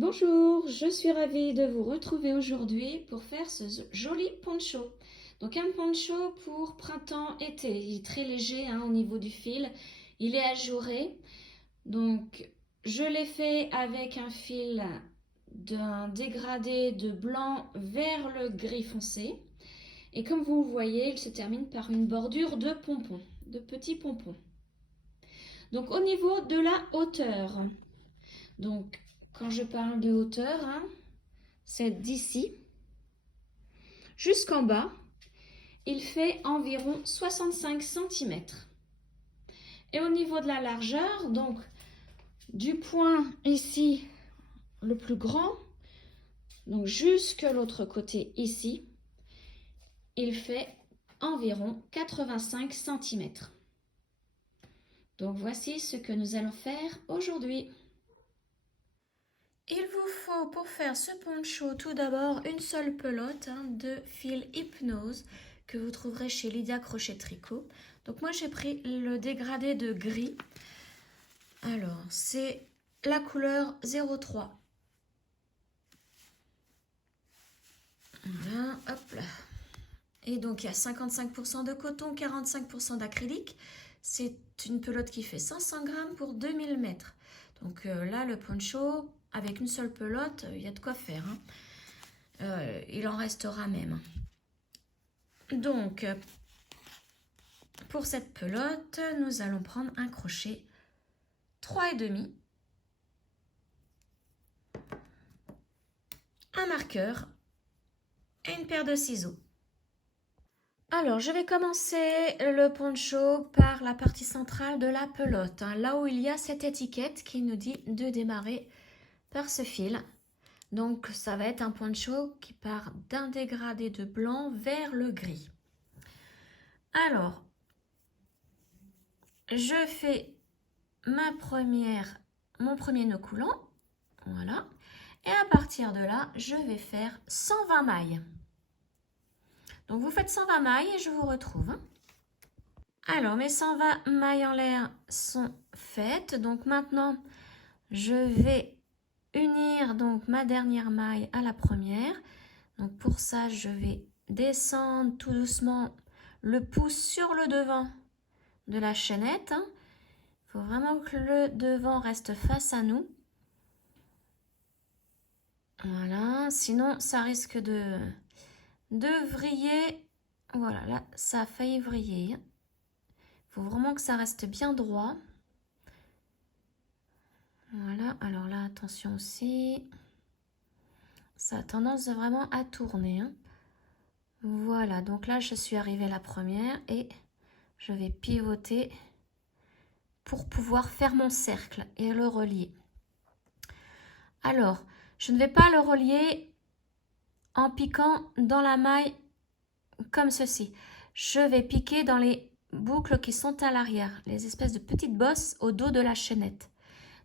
Bonjour, je suis ravie de vous retrouver aujourd'hui pour faire ce joli poncho. Donc un poncho pour printemps-été, il est très léger au niveau du fil, il est ajouré. Donc je l'ai fait avec un fil d'un dégradé de blanc vers le gris foncé. Et comme vous le voyez, il se termine par une bordure de pompons, de petits pompons. Donc au niveau de la hauteur, donc quand je parle de hauteur, c'est d'ici jusqu'en bas, il fait environ 65 cm. Et au niveau de la largeur, donc du point ici le plus grand, donc jusque l'autre côté ici, il fait environ 85 cm. Donc voici ce que nous allons faire aujourd'hui. Il vous faut pour faire ce poncho tout d'abord une seule pelote de fil hypnose que vous trouverez chez Lydia Crochet Tricot. Donc moi j'ai pris le dégradé de gris. Alors c'est la couleur 03. Voilà, hop là. Et donc il y a 55% de coton, 45% d'acrylique. C'est une pelote qui fait 500 grammes pour 2000 mètres. Donc là le poncho, avec une seule pelote, il y a de quoi faire. Il en restera même. Donc, pour cette pelote, nous allons prendre un crochet 3,5, un marqueur et une paire de ciseaux. Alors, je vais commencer le poncho par la partie centrale de la pelote, là où il y a cette étiquette qui nous dit de démarrer par ce fil. Donc, ça va être un poncho qui part d'un dégradé de blanc vers le gris. Alors, je fais mon premier nœud coulant, voilà, et à partir de là, je vais faire 120 mailles. Donc vous faites 120 mailles et je vous retrouve. Alors mes 120 mailles en l'air sont faites, donc maintenant je vais unir donc ma dernière maille à la première. Donc pour ça, je vais descendre tout doucement le pouce sur le devant de la chaînette. Il faut vraiment que le devant reste face à nous. Voilà, sinon ça risque de vriller. Voilà, là ça a failli vriller. Il faut vraiment que ça reste bien droit. Voilà, alors là attention aussi. Ça a tendance vraiment à tourner. Voilà, donc là je suis arrivée à la première et je vais pivoter pour pouvoir faire mon cercle et le relier. Alors, je ne vais pas le relier en piquant dans la maille comme ceci. Je vais piquer dans les boucles qui sont à l'arrière, les espèces de petites bosses au dos de la chaînette.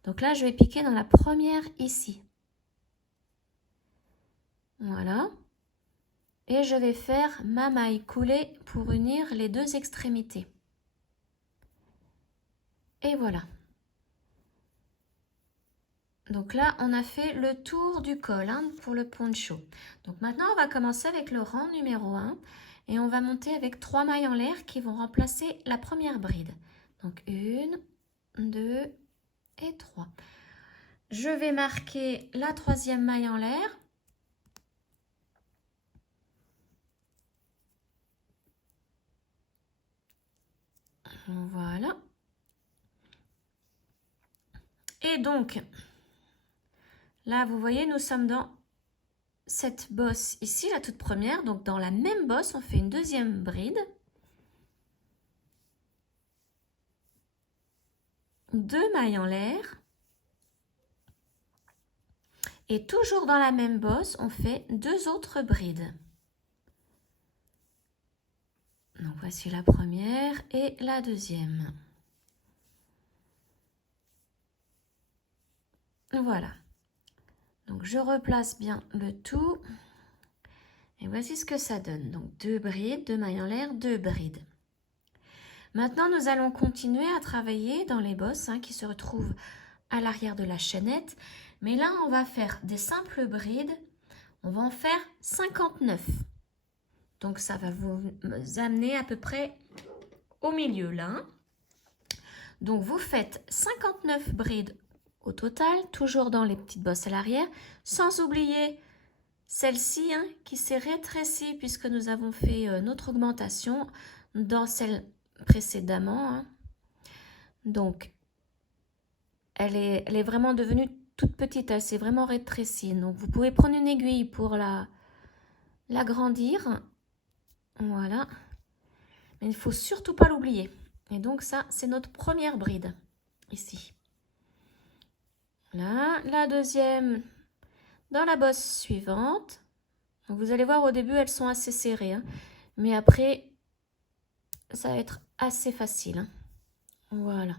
Donc là, je vais piquer dans la première ici. Voilà. Et je vais faire ma maille coulée pour unir les deux extrémités. Et voilà. Donc là, on a fait le tour du col pour le poncho. Donc maintenant, on va commencer avec le rang numéro 1 et on va monter avec 3 mailles en l'air qui vont remplacer la première bride. Donc 1, 2 et 3. Je vais marquer la troisième maille en l'air. Voilà. Et donc, là, vous voyez, nous sommes dans cette bosse ici, la toute première. Donc, dans la même bosse, on fait une deuxième bride. 2 mailles en l'air. Et toujours dans la même bosse, on fait 2 autres brides. Donc, voici la première et la deuxième. Voilà. Donc, je replace bien le tout. Et voici ce que ça donne. Donc, 2 brides, 2 mailles en l'air, 2 brides. Maintenant, nous allons continuer à travailler dans les bosses qui se retrouvent à l'arrière de la chaînette. Mais là, on va faire des simples brides. On va en faire 59. Donc, ça va vous amener à peu près au milieu là. Hein. Donc, vous faites 59 brides au total, toujours dans les petites bosses à l'arrière, sans oublier celle-ci hein, qui s'est rétrécie puisque nous avons fait notre augmentation dans celle précédemment. Hein. Donc, elle est vraiment devenue toute petite, elle s'est vraiment rétrécie. Donc, vous pouvez prendre une aiguille pour l'agrandir. Voilà. Mais il ne faut surtout pas l'oublier. Et donc, ça, c'est notre première bride, ici. Là, la deuxième dans la bosse suivante. Donc, vous allez voir, au début, elles sont assez serrées. Hein. Mais après, ça va être assez facile. Hein. Voilà.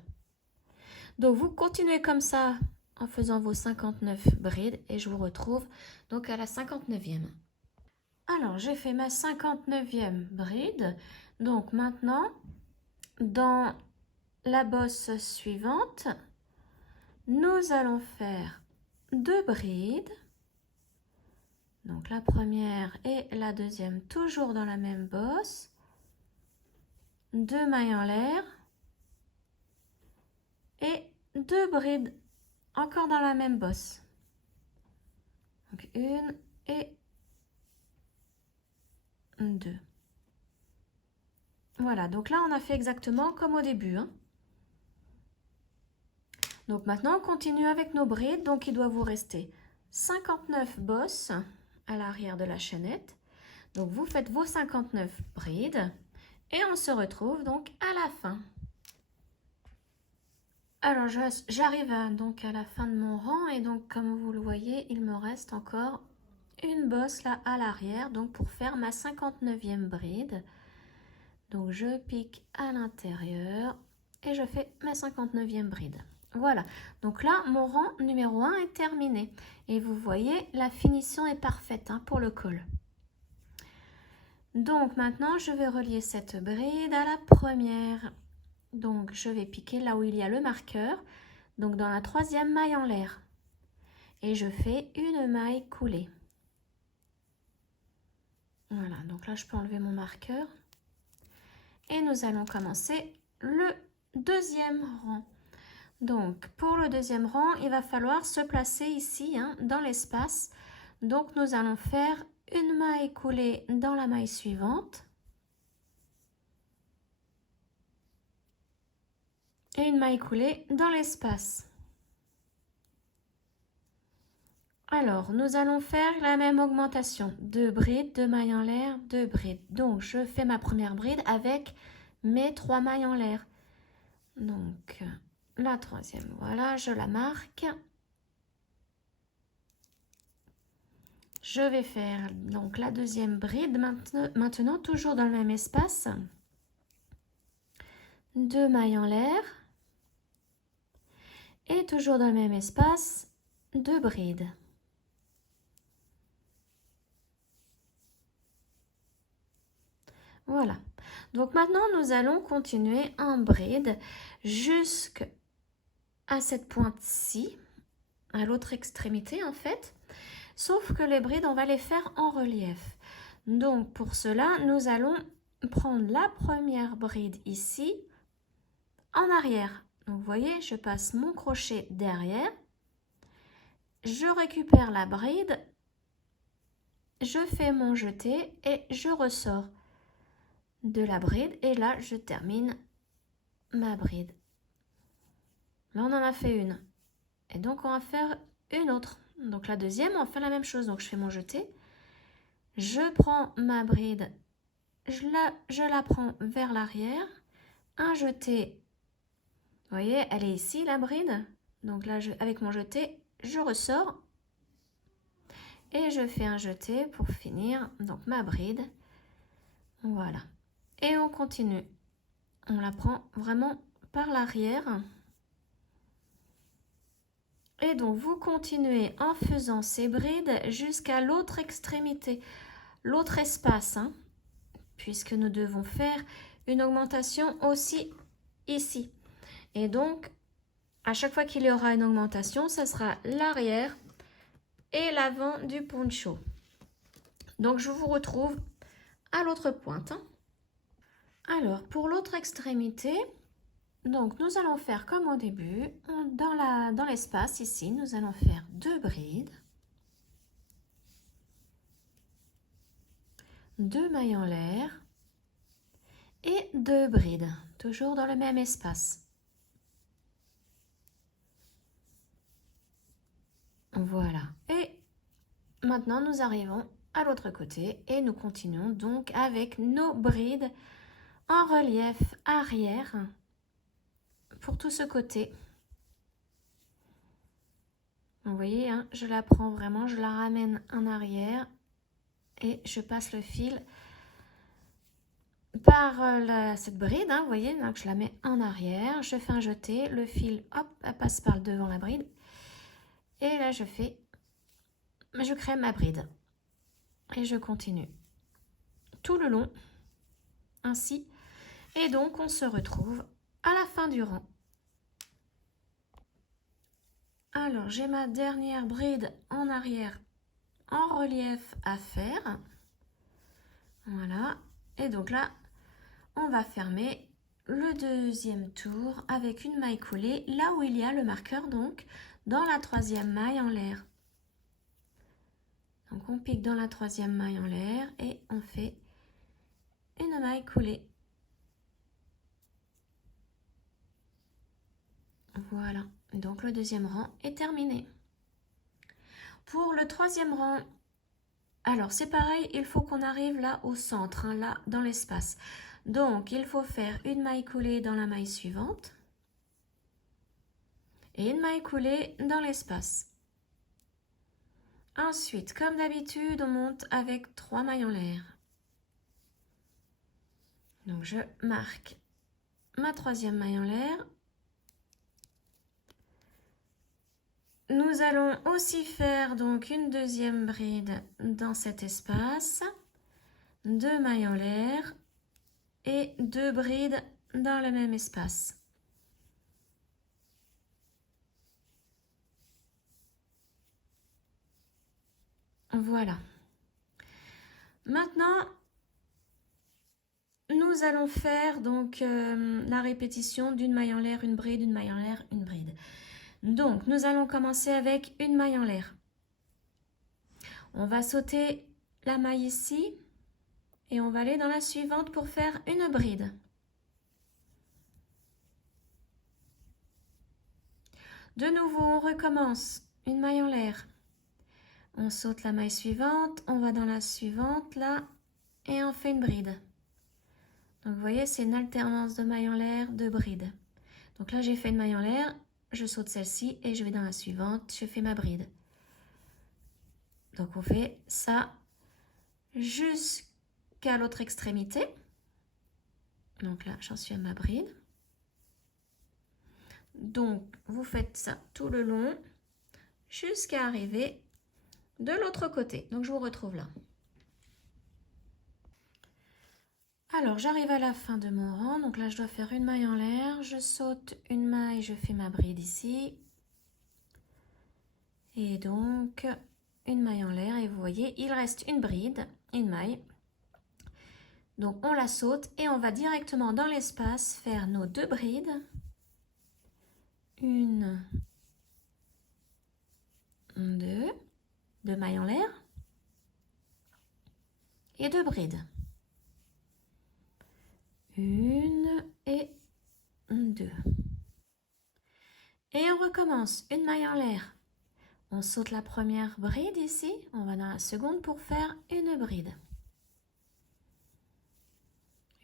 Donc, vous continuez comme ça en faisant vos 59 brides et je vous retrouve donc à la 59e. Alors, j'ai fait ma 59e bride. Donc, maintenant, dans la bosse suivante, nous allons faire 2 brides. Donc, la première et la deuxième, toujours dans la même bosse. 2 mailles en l'air. Et 2 brides encore dans la même bosse. Donc, 1 et 2. Voilà, donc là, on a fait exactement comme au début. Hein. Donc maintenant, on continue avec nos brides. Donc, il doit vous rester 59 bosses à l'arrière de la chaînette. Donc, vous faites vos 59 brides. Et on se retrouve donc à la fin. Alors, j'arrive donc à la fin de mon rang. Et donc, comme vous le voyez, il me reste encore une bosse là à l'arrière. Donc, pour faire ma 59e bride. Donc, je pique à l'intérieur et je fais ma 59e bride. Voilà, donc là, mon rang numéro 1 est terminé. Et vous voyez, la finition est parfaite hein, pour le col. Donc, maintenant, je vais relier cette bride à la première. Donc, je vais piquer là où il y a le marqueur. Donc, dans la 3e maille en l'air. Et je fais une maille coulée. Voilà, donc là, je peux enlever mon marqueur. Et nous allons commencer le 2e rang. Donc, pour le 2e rang, il va falloir se placer ici, hein, dans l'espace. Donc, nous allons faire une maille coulée dans la maille suivante. Et une maille coulée dans l'espace. Alors, nous allons faire la même augmentation. 2 brides, 2 mailles en l'air, 2 brides. Donc, je fais ma première bride avec mes 3 mailles en l'air. Donc, la 3e, voilà, je la marque. Je vais faire donc la 2e bride maintenant toujours dans le même espace. 2 mailles en l'air. Et toujours dans le même espace, 2 brides. Voilà. Donc maintenant, nous allons continuer en bride jusqu'à cette pointe-ci, à l'autre extrémité en fait. Sauf que les brides, on va les faire en relief. Donc pour cela, nous allons prendre la première bride ici, en arrière. Donc vous voyez, je passe mon crochet derrière. Je récupère la bride. Je fais mon jeté et je ressors de la bride. Et là, je termine ma bride. Là, on en a fait une. Et donc, on va faire une autre. Donc, la deuxième, on va faire la même chose. Donc, je fais mon jeté. Je prends ma bride. Je la prends vers l'arrière. Un jeté. Vous voyez, elle est ici, la bride. Donc là, avec mon jeté, je ressors. Et je fais un jeté pour finir donc ma bride. Voilà. Et on continue. On la prend vraiment par l'arrière. Et donc, vous continuez en faisant ces brides jusqu'à l'autre extrémité, l'autre espace, hein, puisque nous devons faire une augmentation aussi ici. Et donc, À chaque fois qu'il y aura une augmentation, ça sera l'arrière et l'avant du poncho. Donc je vous retrouve à l'autre pointe. Alors pour l'autre extrémité, donc nous allons faire comme au début, dans l'espace ici, nous allons faire 2 brides, 2 mailles en l'air et 2 brides, toujours dans le même espace. Voilà. Et maintenant nous arrivons à l'autre côté et nous continuons donc avec nos brides en relief arrière pour tout ce côté. Vous voyez, hein, je la prends vraiment, je la ramène en arrière et je passe le fil par cette bride, hein, vous voyez, donc je la mets en arrière, je fais un jeté, le fil, hop, elle passe par devant la bride et là je crée ma bride et je continue tout le long ainsi et donc on se retrouve à la fin du rang. Alors j'ai ma dernière bride en arrière en relief à faire, voilà, et donc là on va fermer le deuxième tour avec une maille coulée là où il y a le marqueur, donc dans la troisième maille en l'air. Donc on pique dans la troisième maille en l'air et on fait une maille coulée. Voilà, donc le deuxième rang est terminé. Pour le troisième rang, alors c'est pareil, il faut qu'on arrive là au centre, hein, là dans l'espace. Donc il faut faire une maille coulée dans la maille suivante et une maille coulée dans l'espace. Ensuite, comme d'habitude, on monte avec 3 mailles en l'air. Donc je marque ma troisième maille en l'air. Nous allons aussi faire donc une deuxième bride dans cet espace, 2 mailles en l'air et 2 brides dans le même espace. Voilà. Maintenant, nous allons faire donc la répétition d'une maille en l'air, une bride, une maille en l'air, une bride. Donc, nous allons commencer avec une maille en l'air. On va sauter la maille ici et on va aller dans la suivante pour faire une bride. De nouveau, on recommence une maille en l'air. On saute la maille suivante, on va dans la suivante là et on fait une bride. Donc vous voyez, c'est une alternance de maille en l'air, de bride. Donc là, j'ai fait une maille en l'air, je saute celle-ci et je vais dans la suivante, je fais ma bride. Donc on fait ça jusqu'à l'autre extrémité. Donc là, j'en suis à ma bride. Donc vous faites ça tout le long jusqu'à arriver de l'autre côté. Donc je vous retrouve là. Alors j'arrive à la fin de mon rang, donc là je dois faire une maille en l'air, je saute une maille, je fais ma bride ici. Et donc une maille en l'air et vous voyez il reste une bride, une maille. Donc on la saute et on va directement dans l'espace faire nos 2 brides. Une, 2, 2 mailles en l'air et 2 brides. Une et 2. Et on recommence une maille en l'air. On saute la première bride ici, on va dans la seconde pour faire une bride.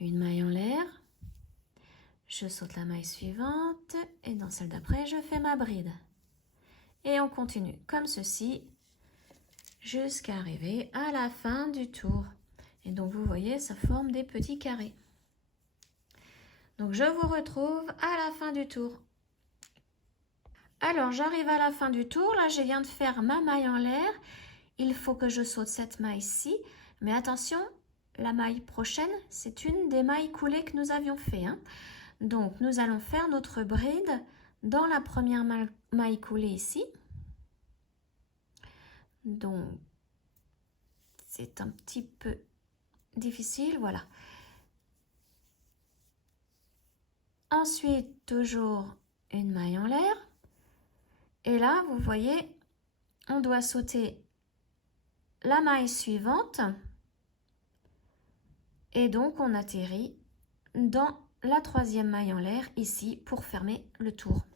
Une maille en l'air, je saute la maille suivante et dans celle d'après, je fais ma bride. Et on continue comme ceci jusqu'à arriver à la fin du tour. Et donc vous voyez, ça forme des petits carrés. Donc je vous retrouve à la fin du tour. Alors j'arrive à la fin du tour, là je viens de faire ma maille en l'air. Il faut que je saute cette maille-ci, mais attention, la maille prochaine, c'est une des mailles coulées que nous avions fait, hein. Donc nous allons faire notre bride dans la première maille coulée ici. Donc, c'est un petit peu difficile, voilà. Ensuite, toujours une maille en l'air. Et là, vous voyez, on doit sauter la maille suivante. Et donc, on atterrit dans la troisième maille en l'air ici pour fermer le tour.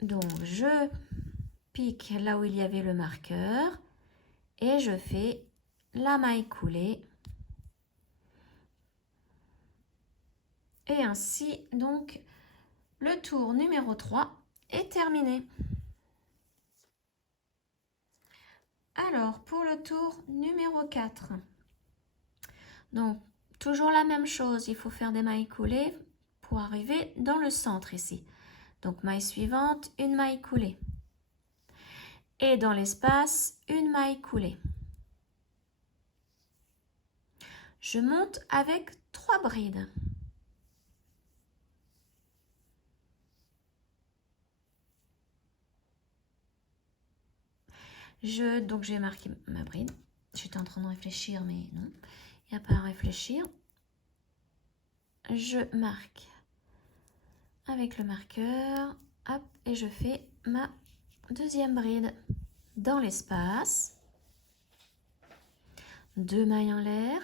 Donc, je pique là où il y avait le marqueur et je fais la maille coulée. Et ainsi, donc, le tour numéro 3 est terminé. Alors, pour le tour numéro 4, donc, toujours la même chose, il faut faire des mailles coulées pour arriver dans le centre ici. Donc, maille suivante, une maille coulée. Et dans l'espace, une maille coulée. Je monte avec 3 brides. Donc, j'ai marqué ma bride. J'étais en train de réfléchir, mais non, il n'y a pas à réfléchir. Je marque avec le marqueur, hop, et je fais ma deuxième bride dans l'espace. 2 mailles en l'air.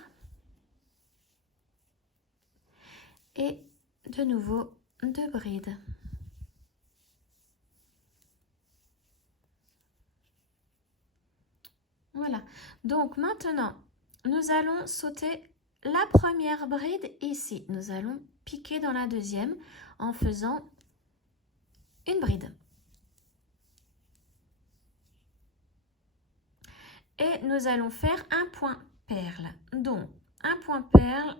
Et de nouveau 2 brides. Voilà. Donc maintenant, nous allons sauter la première bride ici. Nous allons piquer dans la deuxième en faisant une bride. Et nous allons faire un point perle. Donc, un point perle,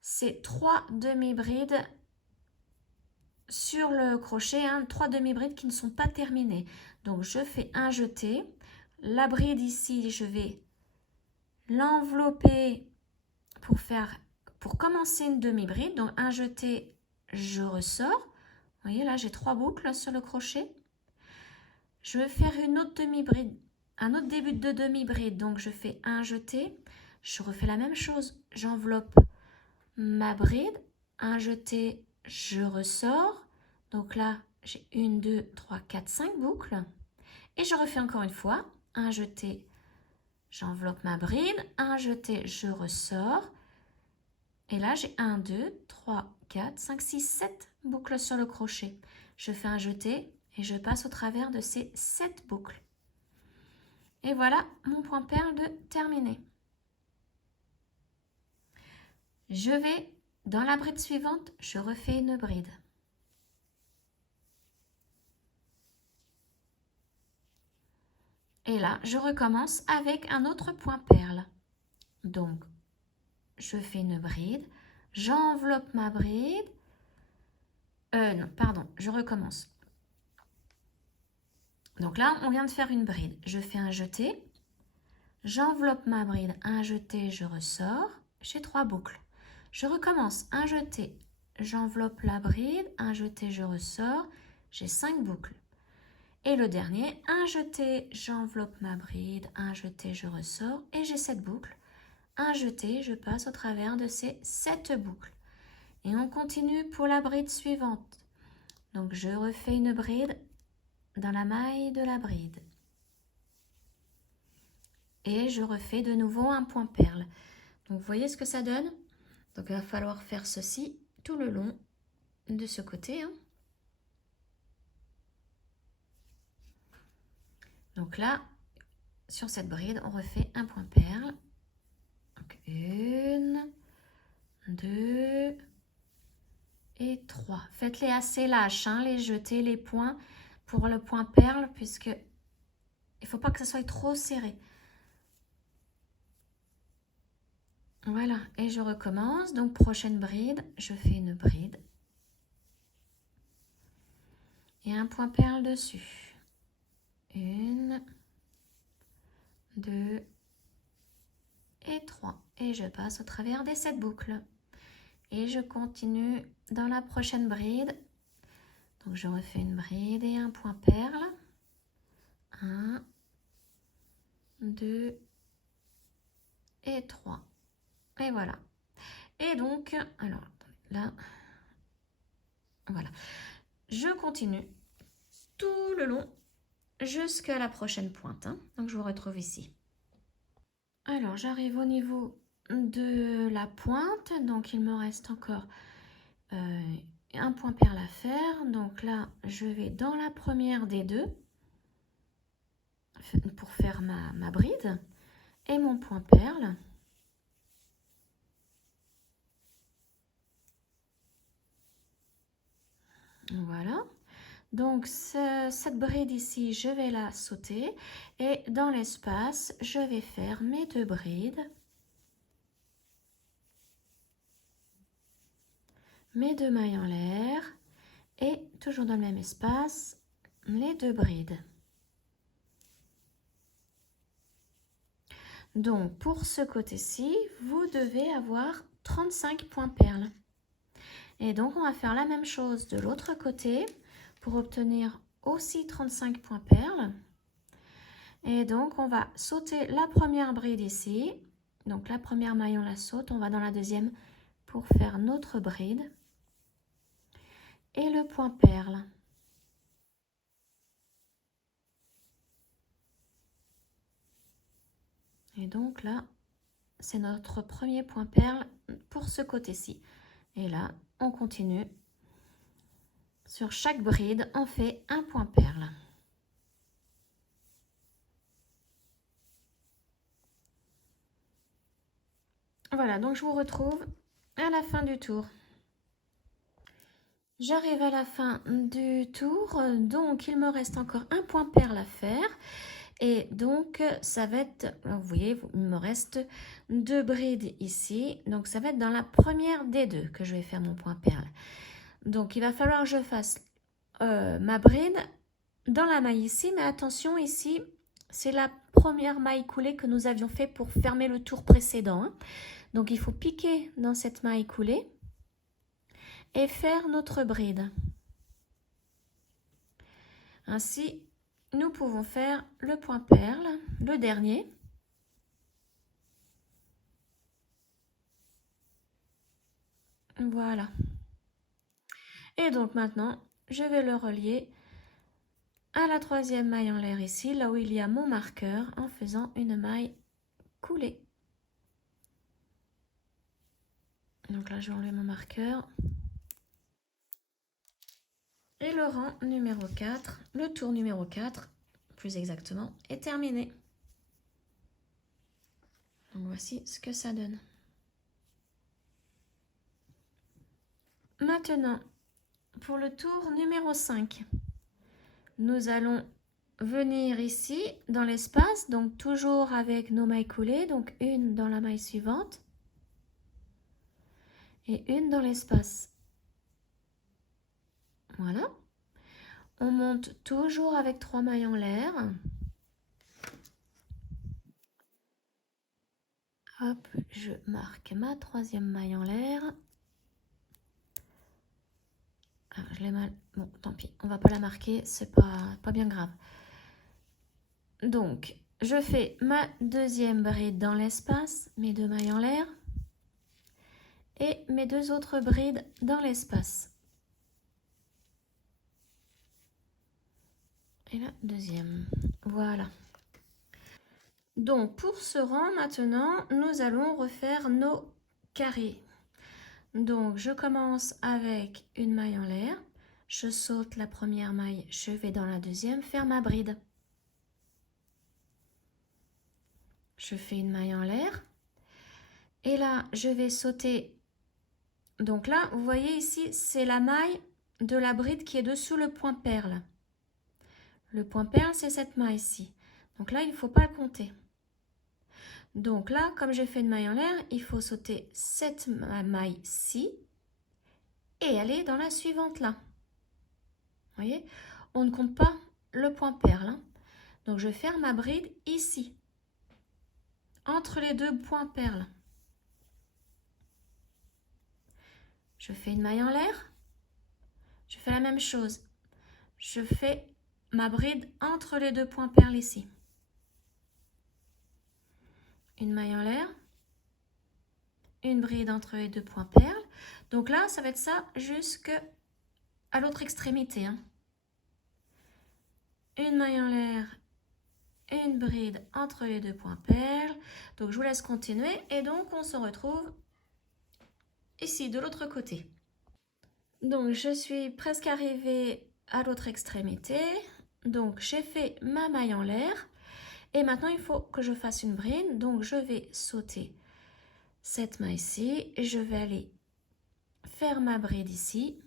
c'est 3 demi-brides sur le crochet, 3 demi-brides qui ne sont pas terminées. Donc, je fais un jeté. La bride ici, je vais l'envelopper pour commencer une demi-bride. Donc, un jeté, je ressors. Vous voyez, là, j'ai 3 boucles sur le crochet. Je vais faire une autre demi-bride, un autre début de demi-bride. Donc, je fais un jeté. Je refais la même chose. J'enveloppe ma bride. Un jeté, je ressors. Donc là, j'ai 1, 2, 3, 4, 5 boucles. Et je refais encore une fois. Un jeté, j'enveloppe ma bride. Un jeté, je ressors. Et là, j'ai 1, 2, 3, 4, 5, 6, 7 boucles sur le crochet. Je fais un jeté et je passe au travers de ces 7 boucles. Et voilà mon point perle de terminé. Je vais dans la bride suivante, je refais une bride. Et là, je recommence avec un autre point perle. Donc, je fais une bride, j'enveloppe ma bride. Non, pardon, je recommence. Donc là, on vient de faire une bride. Je fais un jeté, j'enveloppe ma bride, un jeté, je ressors. J'ai 3 boucles. Je recommence, un jeté, j'enveloppe la bride, un jeté, je ressors. J'ai 5 boucles. Et le dernier, un jeté, j'enveloppe ma bride, un jeté, je ressors. Et j'ai 7 boucles. Un jeté, je passe au travers de ces 7 boucles. Et on continue pour la bride suivante. Donc, je refais une bride dans la maille de la bride. Et je refais de nouveau un point perle. Donc, vous voyez ce que ça donne? Donc, il va falloir faire ceci tout le long de ce côté. Donc là, sur cette bride, on refait un point perle. Donc, 1, 2 et 3. Faites-les assez lâches, les jetés, les points pour le point perle, puisque il ne faut pas que ça soit trop serré. Voilà, et je recommence. Donc, prochaine bride, je fais une bride. Et un point perle dessus. 1, 2 et 3. Et je passe au travers des 7 boucles. et je continue dans la prochaine bride. Donc je refais une bride et un point perle. 1, 2 et 3. Et voilà. Et donc, alors là, voilà. Je continue tout le long jusqu'à la prochaine pointe. Hein. Donc je vous retrouve ici. Alors j'arrive au niveau de la pointe. Donc il me reste encore un point perle à faire. Donc là, je vais dans la première des deux pour faire ma bride et mon point perle. Voilà. Donc cette bride ici, je vais la sauter et dans l'espace, je vais faire mes deux brides. Mes deux mailles en l'air et toujours dans le même espace, les deux brides. Donc pour ce côté-ci, vous devez avoir 35 points perles. Et donc on va faire la même chose de l'autre côté pour obtenir aussi 35 points perles. Et donc on va sauter la première bride ici. Donc la première maille on la saute, on va dans la deuxième pour faire notre bride. Et le point perle. Et donc là, c'est notre premier point perle pour ce côté-ci. Et là, on continue. Sur chaque bride, on fait un point perle. Voilà, donc je vous retrouve à la fin du tour. J'arrive à la fin du tour, donc il me reste encore un point perle à faire. Et donc, ça va être, vous voyez, il me reste deux brides ici. Donc, ça va être dans la première des deux que je vais faire mon point perle. Donc, il va falloir que je fasse ma bride dans la maille ici. Mais attention, ici, c'est la première maille coulée que nous avions fait pour fermer le tour précédent. Hein. Donc, il faut piquer dans cette maille coulée et faire notre bride. Ainsi, nous pouvons faire le point perle, le dernier. Voilà. Et donc maintenant, je vais le relier à la troisième maille en l'air ici, là où il y a mon marqueur, en faisant une maille coulée. Donc là, je vais enlever mon marqueur. Et le rang numéro 4, le tour numéro 4, plus exactement, est terminé. Donc voici ce que ça donne. Maintenant, pour le tour numéro 5, nous allons venir ici dans l'espace, donc toujours avec nos mailles coulées, donc une dans la maille suivante et une dans l'espace. Voilà. On monte toujours avec 3 mailles en l'air. Hop, je marque ma troisième maille en l'air. Ah, je l'ai mal. Bon, tant pis, on va pas la marquer, c'est pas bien grave. Donc, je fais ma deuxième bride dans l'espace, mes deux mailles en l'air, et mes deux autres brides dans l'espace. Et la deuxième. Voilà. Donc, pour ce rang, maintenant, nous allons refaire nos carrés. Donc, je commence avec une maille en l'air. Je saute la première maille, je vais dans la deuxième faire ma bride. Je fais une maille en l'air. Et là, je vais sauter. Donc là, vous voyez ici, c'est la maille de la bride qui est dessous le point perle. Le point perle, c'est cette maille-ci. Donc là, il ne faut pas le compter. Donc là, comme j'ai fait une maille en l'air, il faut sauter cette maille-ci et aller dans la suivante là. Vous voyez, on ne compte pas le point perle. Hein. Donc je vais faire ma bride ici, entre les deux points perles. Je fais une maille en l'air. Je fais la même chose. Je fais ma bride entre les 2 points perles ici. Une maille en l'air. Une bride entre les 2 points perles. Donc là, ça va être ça jusqu'à l'autre extrémité. Hein. Une maille en l'air, une bride entre les 2 points perles. Donc je vous laisse continuer et donc on se retrouve ici de l'autre côté. Donc je suis presque arrivée à l'autre extrémité. Donc j'ai fait ma maille en l'air et maintenant il faut que je fasse une bride. Donc je vais sauter cette maille-ci et je vais aller faire ma bride ici.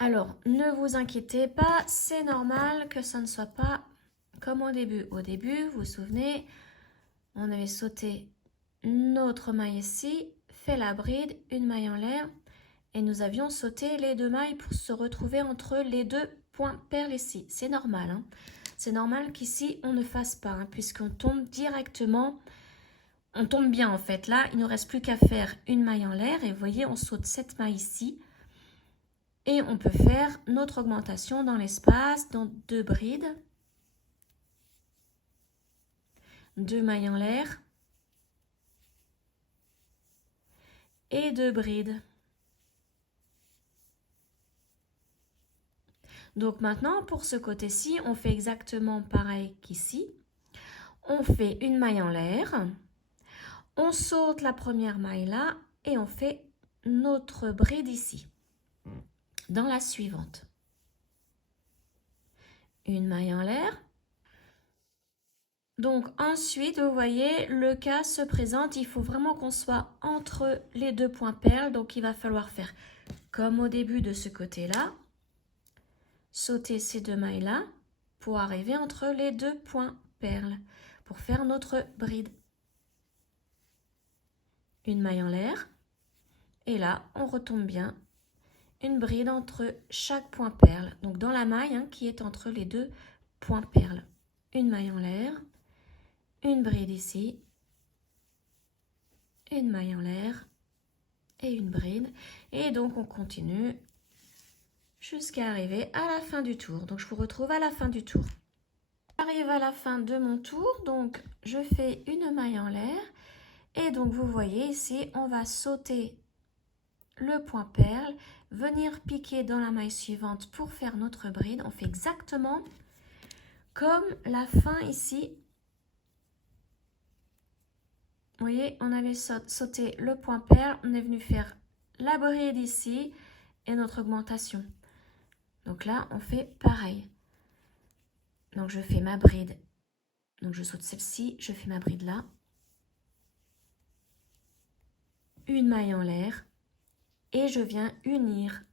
Alors, ne vous inquiétez pas, c'est normal que ça ne soit pas comme au début. Au début, vous vous souvenez, on avait sauté notre maille ici, fait la bride, une maille en l'air, et nous avions sauté les 2 mailles pour se retrouver entre les 2 points perles ici. C'est normal, hein. C'est normal qu'ici, on ne fasse pas, hein, puisqu'on tombe directement, on tombe bien en fait. Là, il ne nous reste plus qu'à faire une maille en l'air, et vous voyez, on saute cette maille ici, et on peut faire notre augmentation dans l'espace, dans 2 brides, 2 mailles en l'air et 2 brides. Donc maintenant, pour ce côté-ci, on fait exactement pareil qu'ici. On fait une maille en l'air, on saute la première maille là et on fait notre bride ici, dans la suivante. Une maille en l'air. Donc ensuite, vous voyez, le cas se présente, il faut vraiment qu'on soit entre les 2 points perles. Donc il va falloir faire comme au début de ce côté-là, sauter ces 2 mailles-là pour arriver entre les 2 points perles, pour faire notre bride. Une maille en l'air, et là, on retombe bien, une bride entre chaque point perle, donc dans la maille hein, qui est entre les 2 points perles. Une maille en l'air, une bride ici, une maille en l'air et une bride. Et donc, on continue jusqu'à arriver à la fin du tour. Donc, je vous retrouve à la fin du tour. J'arrive à la fin de mon tour, donc je fais une maille en l'air. Et donc, vous voyez ici, on va sauter le point perle, venir piquer dans la maille suivante pour faire notre bride. On fait exactement comme la fin ici. Vous voyez, on avait sauté le point perle, on est venu faire la bride ici et notre augmentation. Donc là, on fait pareil. Donc je fais ma bride. Donc je saute celle-ci, je fais ma bride là. Une maille en l'air. Et je viens unir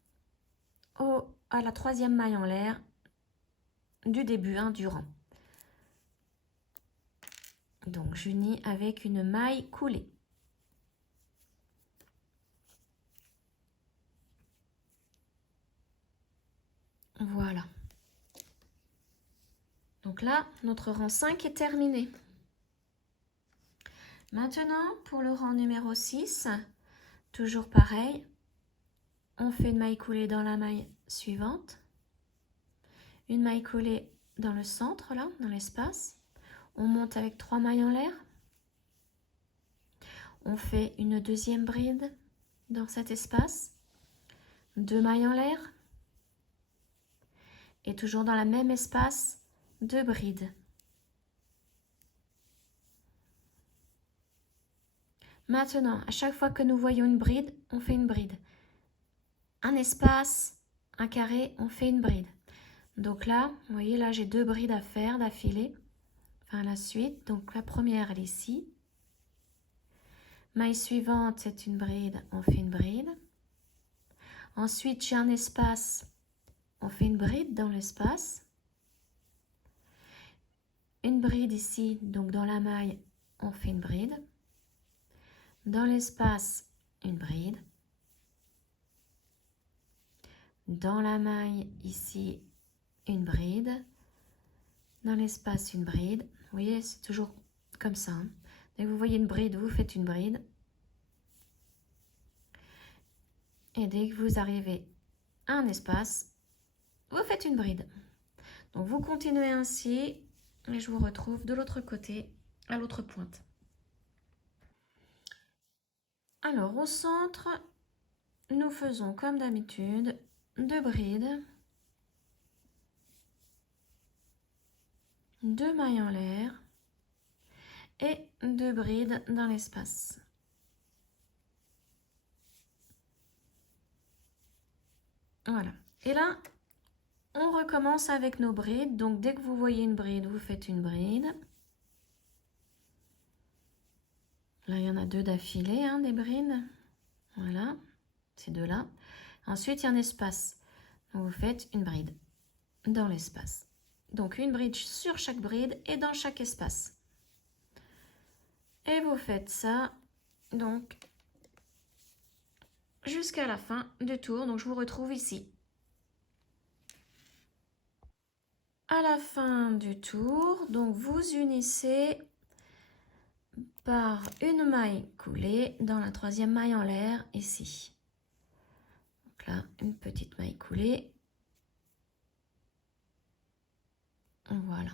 à la 3e maille en l'air du début hein, du rang. Donc j'unis avec une maille coulée. Voilà. Donc là, notre rang 5 est terminé. Maintenant, pour le rang numéro 6, toujours pareil, on fait une maille coulée dans la maille suivante, une maille coulée dans le centre, là, dans l'espace. On monte avec 3 mailles en l'air. On fait une 2e bride dans cet espace, 2 mailles en l'air. Et toujours dans le même espace, 2 brides. Maintenant, à chaque fois que nous voyons une bride, on fait une bride. Un espace, un carré, on fait une bride. Donc là, vous voyez, là j'ai 2 brides à faire d'affilée. Enfin la suite, donc la première elle est ici. Maille suivante, c'est une bride, on fait une bride. Ensuite, j'ai un espace, on fait une bride dans l'espace. Une bride ici, donc dans la maille, on fait une bride. Dans l'espace, une bride. Dans la maille, ici, une bride. Dans l'espace, une bride. Vous voyez, c'est toujours comme ça. Hein. Dès que vous voyez une bride, vous faites une bride. Et dès que vous arrivez à un espace, vous faites une bride. Donc vous continuez ainsi et je vous retrouve de l'autre côté, à l'autre pointe. Alors au centre, nous faisons comme d'habitude 2 brides, 2 mailles en l'air et 2 brides dans l'espace. Voilà. Et là, on recommence avec nos brides. Donc dès que vous voyez une bride, vous faites une bride. Là, il y en a 2 d'affilée, hein, des brides. Voilà, ces 2-là. Ensuite, il y a un espace. Donc, vous faites une bride dans l'espace. Donc, une bride sur chaque bride et dans chaque espace. Et vous faites ça, donc, jusqu'à la fin du tour. Donc, je vous retrouve ici. À la fin du tour, donc, vous unissez par une maille coulée dans la 3e maille en l'air, ici. Donc là, une petite maille coulée. Voilà.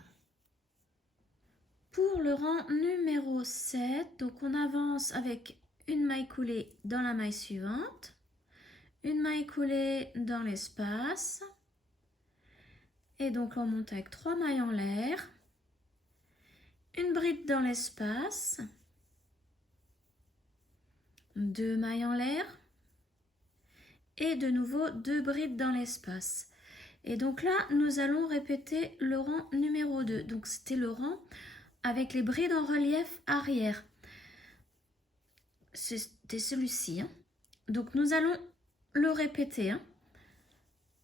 Pour le rang numéro 7, donc on avance avec une maille coulée dans la maille suivante, une maille coulée dans l'espace, et donc on monte avec 3 mailles en l'air, une bride dans l'espace, 2 mailles en l'air, et de nouveau 2 brides dans l'espace. Et donc là, nous allons répéter le rang numéro 2. Donc c'était le rang avec les brides en relief arrière. C'était celui-ci. Hein. Donc nous allons le répéter. Hein.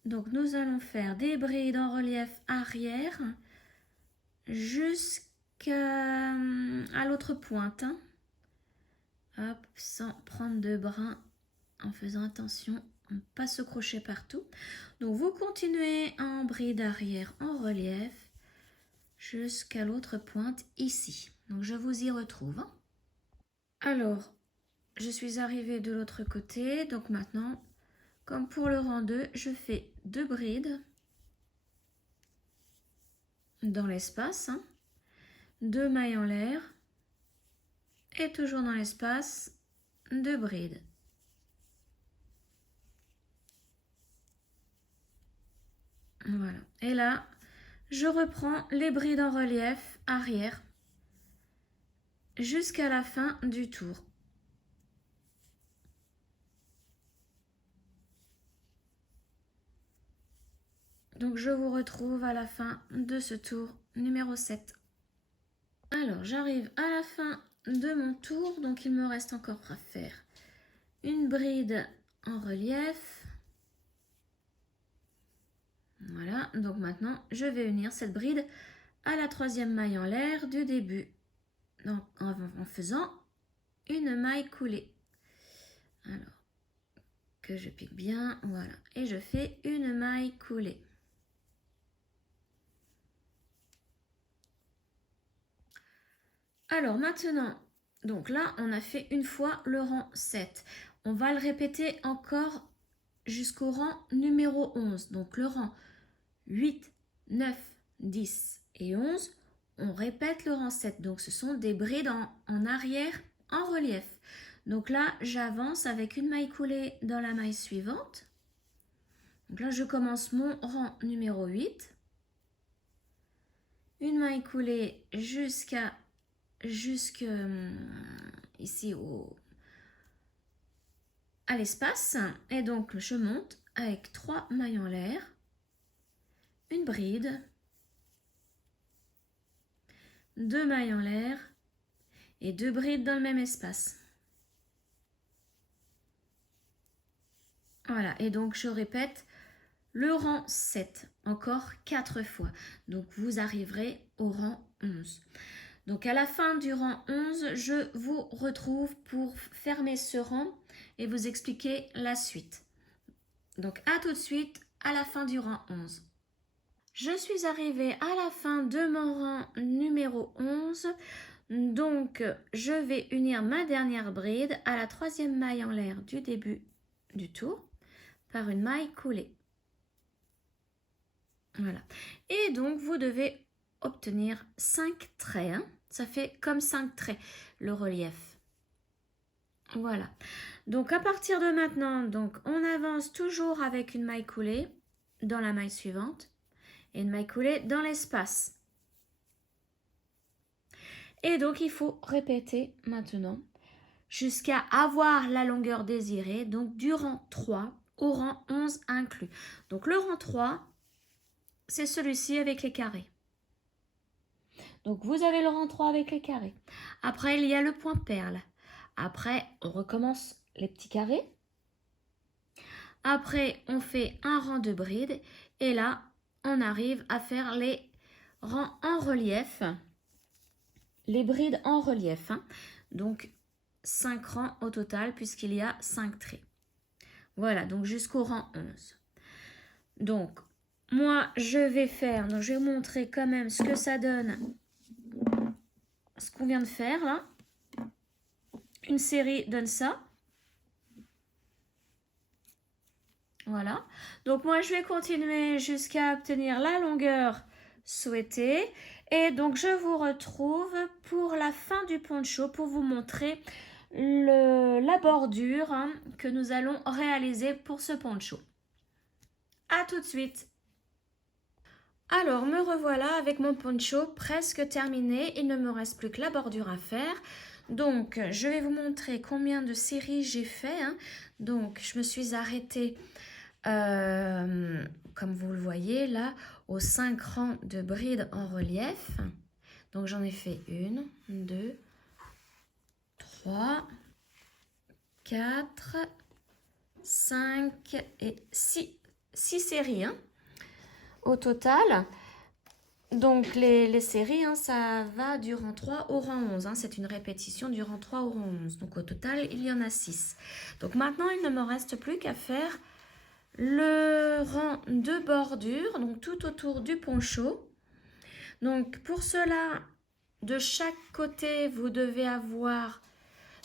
Donc nous allons faire des brides en relief arrière jusqu'à l'autre pointe. Hein. Hop, sans prendre de brin, en faisant attention à ne pas se crocher partout. Donc vous continuez en bride arrière en relief jusqu'à l'autre pointe ici. Donc je vous y retrouve. Hein. Alors, je suis arrivée de l'autre côté. Donc maintenant, comme pour le rang 2, je fais 2 brides dans l'espace, hein, 2 mailles en l'air et toujours dans l'espace, 2 brides. Voilà. Et là, je reprends les brides en relief arrière jusqu'à la fin du tour. Donc je vous retrouve à la fin de ce tour numéro 7. Alors j'arrive à la fin de mon tour, donc il me reste encore à faire une bride en relief. Voilà, donc maintenant je vais unir cette bride à la 3e maille en l'air du début, donc en faisant une maille coulée. Alors que je pique bien, voilà, et je fais une maille coulée. Alors maintenant, donc là on a fait une fois le rang 7. On va le répéter encore jusqu'au rang numéro 11. Donc le rang 8, 9, 10 et 11, on répète le rang 7. Donc ce sont des brides en arrière en relief. Donc là, j'avance avec une maille coulée dans la maille suivante. Donc là, je commence mon rang numéro 8. Une maille coulée jusque ici à l'espace. Et donc, je monte avec 3 mailles en l'air, une bride, 2 mailles en l'air et 2 brides dans le même espace. Voilà, et donc je répète le rang 7, encore 4 fois. Donc vous arriverez au rang 11. Donc à la fin du rang 11, je vous retrouve pour fermer ce rang et vous expliquer la suite. Donc à tout de suite à la fin du rang 11. Je suis arrivée à la fin de mon rang numéro 11. Donc je vais unir ma dernière bride à la 3e maille en l'air du début du tour. par une maille coulée. Voilà. Et donc, vous devez obtenir 5 traits. Hein. Ça fait comme 5 traits, le relief. Voilà. Donc, à partir de maintenant, donc, on avance toujours avec une maille coulée dans la maille suivante et une maille coulée dans l'espace. Et donc, il faut répéter maintenant jusqu'à avoir la longueur désirée, donc du rang 3 au rang 11 inclus. Donc, le rang 3, c'est celui-ci avec les carrés. Donc, vous avez le rang 3 avec les carrés. Après, il y a le point perle. Après, on recommence les petits carrés. Après, on fait un rang de brides. Et là, on arrive à faire les rangs en relief. Les brides en relief. Hein. Donc, 5 rangs au total puisqu'il y a 5 traits. Voilà, donc jusqu'au rang 11. Donc, moi, je vais vous montrer quand même ce que ça donne, ce qu'on vient de faire là. Une série donne ça. Voilà. Donc, moi, je vais continuer jusqu'à obtenir la longueur souhaitée. Et donc, je vous retrouve pour la fin du poncho pour vous montrer la bordure que nous allons réaliser pour ce poncho. À tout de suite. Alors, me revoilà avec mon poncho presque terminé. Il ne me reste plus que la bordure à faire. Donc, je vais vous montrer combien de séries j'ai fait. Hein. Donc, je me suis arrêtée, comme vous le voyez là, aux 5 rangs de brides en relief. Donc, j'en ai fait 1, 2, 3, 4, 5 et 6 séries. Hein. Au total, donc les séries, hein, ça va du rang 3 au rang 11. Hein, c'est une répétition du rang 3 au rang 11. Donc au total, il y en a 6. Donc maintenant, il ne me reste plus qu'à faire le rang de bordure, donc tout autour du poncho. Donc pour cela, de chaque côté, vous devez avoir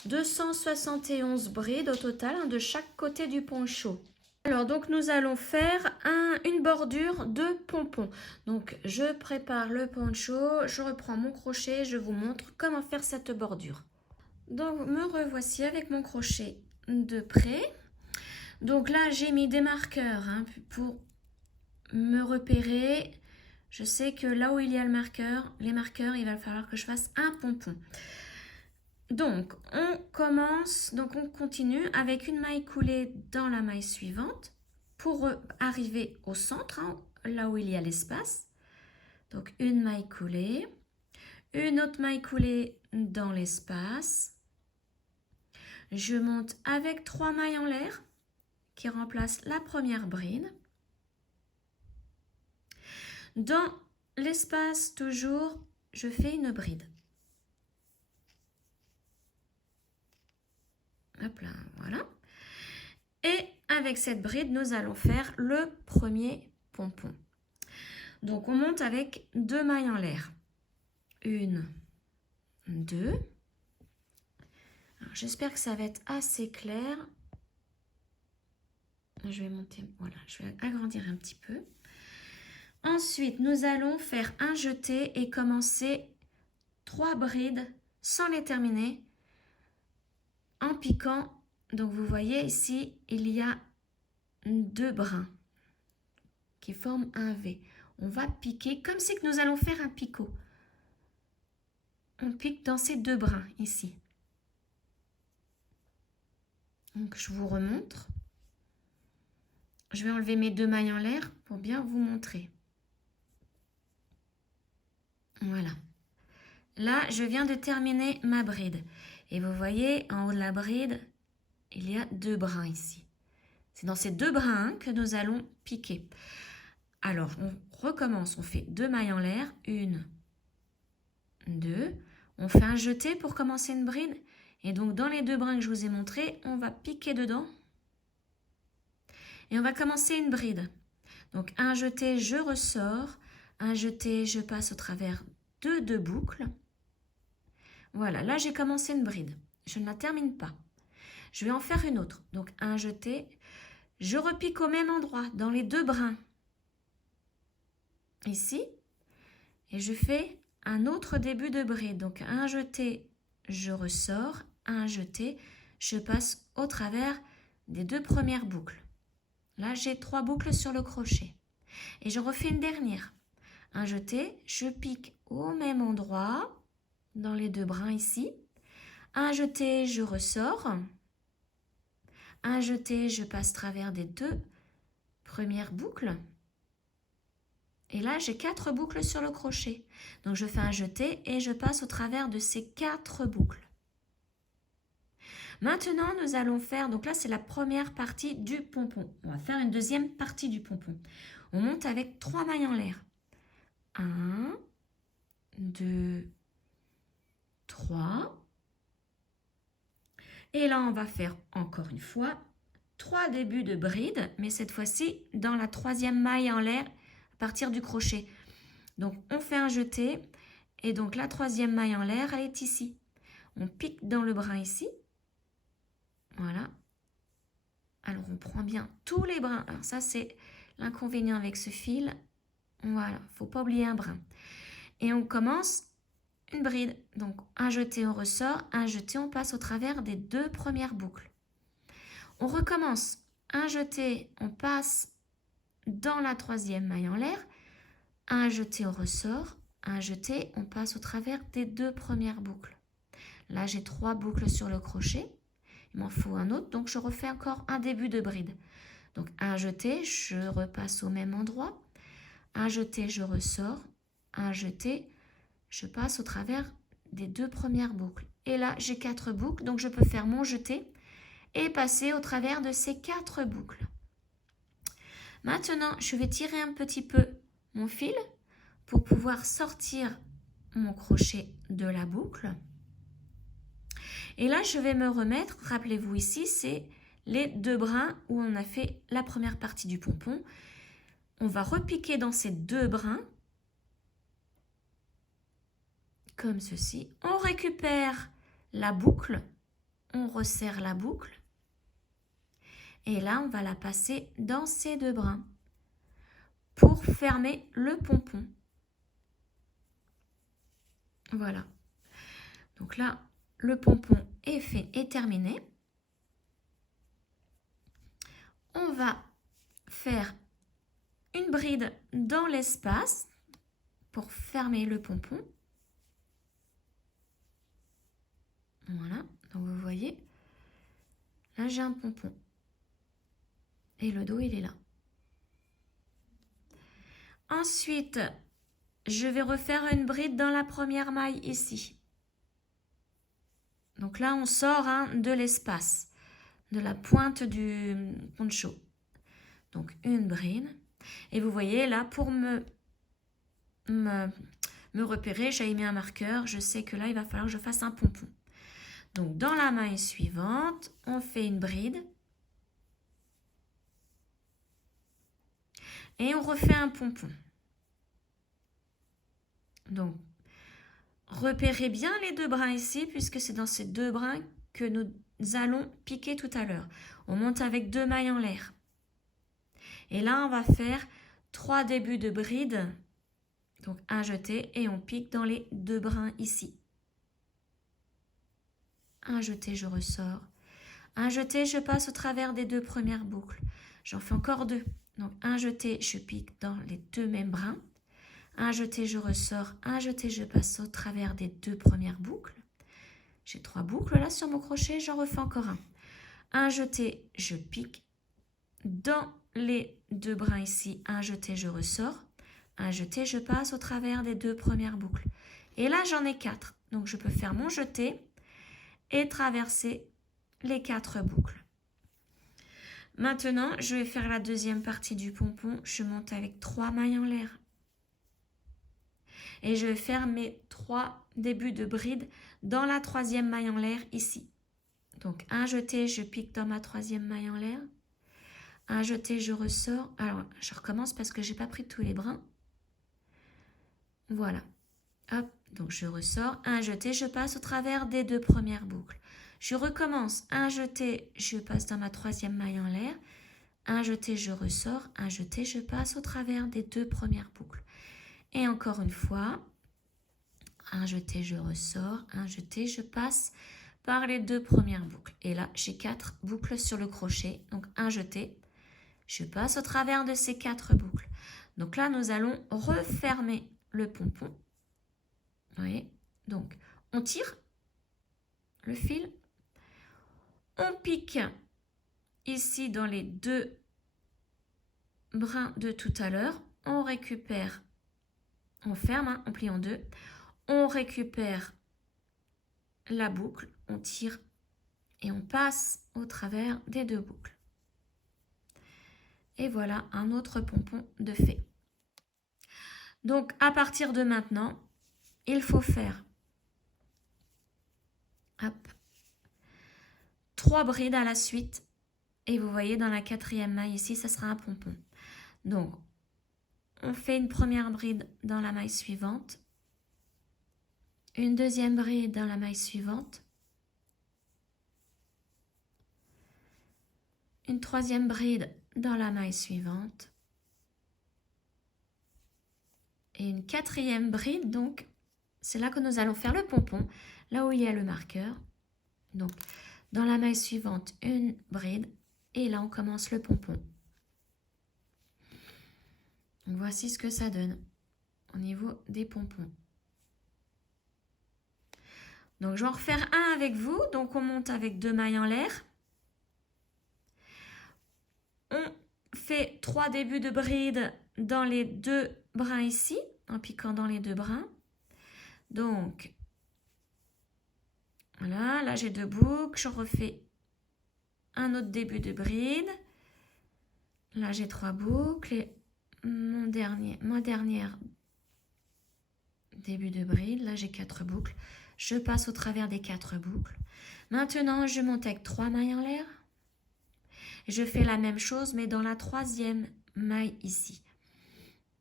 271 brides au total, hein, de chaque côté du poncho. Alors, donc, nous allons faire une bordure de pompons. Donc, je prépare le poncho, je reprends mon crochet, je vous montre comment faire cette bordure. Donc, me revoici avec mon crochet de près. Donc là, j'ai mis des marqueurs hein, pour me repérer. Je sais que là où il y a les marqueurs, il va falloir que je fasse un pompon. Donc, on continue avec une maille coulée dans la maille suivante pour arriver au centre, hein, là où il y a l'espace. Donc, une maille coulée, une autre maille coulée dans l'espace. Je monte avec 3 mailles en l'air qui remplacent la première bride. Dans l'espace, toujours, je fais une bride. Hop là, voilà. Et avec cette bride, nous allons faire le premier pompon. Donc, on monte avec 2 mailles en l'air. 1, 2. J'espère que ça va être assez clair. Je vais monter, voilà, je vais agrandir un petit peu. Ensuite, nous allons faire un jeté et commencer 3 brides sans les terminer en piquant. Donc, vous voyez ici, il y a 2 brins qui forment un V. On va piquer comme si que nous allons faire un picot. On pique dans ces 2 brins ici. Donc, je vous remontre. Je vais enlever mes 2 mailles en l'air pour bien vous montrer. Voilà. Là, je viens de terminer ma bride. Et vous voyez, en haut de la bride, il y a 2 brins ici. C'est dans ces 2 brins que nous allons piquer. Alors, on recommence. On fait 2 mailles en l'air. 1, 2. On fait un jeté pour commencer une bride. Et donc, dans les 2 brins que je vous ai montrés, on va piquer dedans. Et on va commencer une bride. Donc, un jeté, je ressors. Un jeté, je passe au travers de 2 boucles. Voilà, là, j'ai commencé une bride. Je ne la termine pas. Je vais en faire une autre. Donc, un jeté, Je repique au même endroit, dans les 2 brins. Ici. Et je fais un autre début de bride. Donc un jeté, je ressors, un jeté, je passe au travers des 2 premières boucles. Là, j'ai 3 boucles sur le crochet. Et je refais une dernière. Un jeté, je pique au même endroit, dans les 2 brins ici. Un jeté, je ressors. Un jeté, je passe à travers des 2 premières boucles. Et là, j'ai 4 boucles sur le crochet. Donc, je fais un jeté et je passe au travers de ces 4 boucles. Maintenant, nous allons faire, donc là, c'est la première partie du pompon. On va faire une deuxième partie du pompon. On monte avec 3 mailles en l'air. 1, 2, 3. Et là, on va faire encore une fois 3 débuts de bride, mais cette fois-ci dans la 3e maille en l'air à partir du crochet. Donc, on fait un jeté et donc la 3e maille en l'air, elle est ici. On pique dans le brin ici. Voilà. Alors, on prend bien tous les brins. Alors, ça, c'est l'inconvénient avec ce fil. Voilà, il ne faut pas oublier un brin. Et on commence une bride. Donc, un jeté, on ressort. Un jeté, on passe au travers des 2 premières boucles. On recommence. Un jeté, on passe dans la 3e maille en l'air. Un jeté, on ressort. Un jeté, on passe au travers des 2 premières boucles. Là, j'ai 3 boucles sur le crochet. Il m'en faut un autre, donc je refais encore un début de bride. Donc, un jeté, je repasse au même endroit. Un jeté, je ressors. Un jeté, je passe au travers des 2 premières boucles. Et là, j'ai 4 boucles, donc je peux faire mon jeté et passer au travers de ces 4 boucles. Maintenant, je vais tirer un petit peu mon fil pour pouvoir sortir mon crochet de la boucle. Et là, je vais me remettre, rappelez-vous ici, c'est les 2 brins où on a fait la première partie du pompon. On va repiquer dans ces 2 brins, comme ceci. On récupère la boucle, on resserre la boucle. Et là, on va la passer dans ces 2 brins pour fermer le pompon. Voilà. Donc là, le pompon est fait et terminé. On va faire une bride dans l'espace pour fermer le pompon. Voilà, donc vous voyez, là j'ai un pompon. Et le dos, il est là. Ensuite, je vais refaire une bride dans la première maille ici. Donc là, on sort de l'espace, de la pointe du poncho. Donc une bride. Et vous voyez là, pour me repérer, j'ai mis un marqueur. Je sais que là, il va falloir que je fasse un pompon. Donc dans la maille suivante, on fait une bride. Et on refait un pompon. Donc, repérez bien les 2 brins ici, puisque c'est dans ces 2 brins que nous allons piquer tout à l'heure. On monte avec 2 mailles en l'air. Et là, on va faire 3 débuts de bride. Donc, un jeté et on pique dans les 2 brins ici. Un jeté, je ressors. Un jeté, je passe au travers des 2 premières boucles. J'en fais encore 2. Donc, un jeté, je pique dans les 2 mêmes brins. Un jeté, je ressors. Un jeté, je passe au travers des 2 premières boucles. J'ai 3 boucles là sur mon crochet, j'en refais encore un. Un jeté, je pique dans les 2 brins ici. Un jeté, je ressors. Un jeté, je passe au travers des 2 premières boucles. Et là, j'en ai 4. Donc, je peux faire mon jeté et traverser les 4 boucles. Maintenant, je vais faire la deuxième partie du pompon. Je monte avec 3 mailles en l'air. Et je vais faire mes 3 débuts de bride dans la 3e maille en l'air ici. Donc, un jeté, je pique dans ma 3e maille en l'air. Un jeté, je ressors. Alors, je recommence parce que je n'ai pas pris tous les brins. Voilà. Hop, donc je ressors. Un jeté, je passe au travers des 2 premières boucles. Je recommence. Un jeté, je passe dans ma 3e maille en l'air. un jeté, je ressors, un jeté, je passe au travers des 2 premières boucles. Et encore une fois, un jeté, je ressors, un jeté, je passe par les 2 premières boucles. Et là, j'ai 4 boucles sur le crochet. Donc, un jeté, je passe au travers de ces 4 boucles. Donc là, nous allons refermer le pompon. Vous voyez? Donc, on tire le fil. On pique ici dans les 2 brins de tout à l'heure. On récupère, on ferme, hein, on plie en 2. On récupère la boucle, on tire et on passe au travers des 2 boucles. Et voilà un autre pompon de fait. Donc à partir de maintenant, il faut faire 3 brides à la suite. Et vous voyez dans la 4e maille ici, ça sera un pompon. Donc on fait une première bride dans la maille suivante, une deuxième bride dans la maille suivante, une troisième bride dans la maille suivante et une 4e bride. Donc c'est là que nous allons faire le pompon, là où il y a le marqueur. Donc dans la maille suivante, une bride et là on commence le pompon. Donc, voici ce que ça donne au niveau des pompons. Donc je vais en refaire un avec vous. Donc on monte avec 2 mailles en l'air. On fait 3 débuts de bride dans les 2 brins ici, en piquant dans les 2 brins. Donc voilà, là j'ai 2 boucles, je refais un autre début de bride. Là j'ai 3 boucles et ma dernière début de bride. Là j'ai 4 boucles. Je passe au travers des 4 boucles. Maintenant je monte avec 3 mailles en l'air. Je fais la même chose mais dans la 3e maille ici,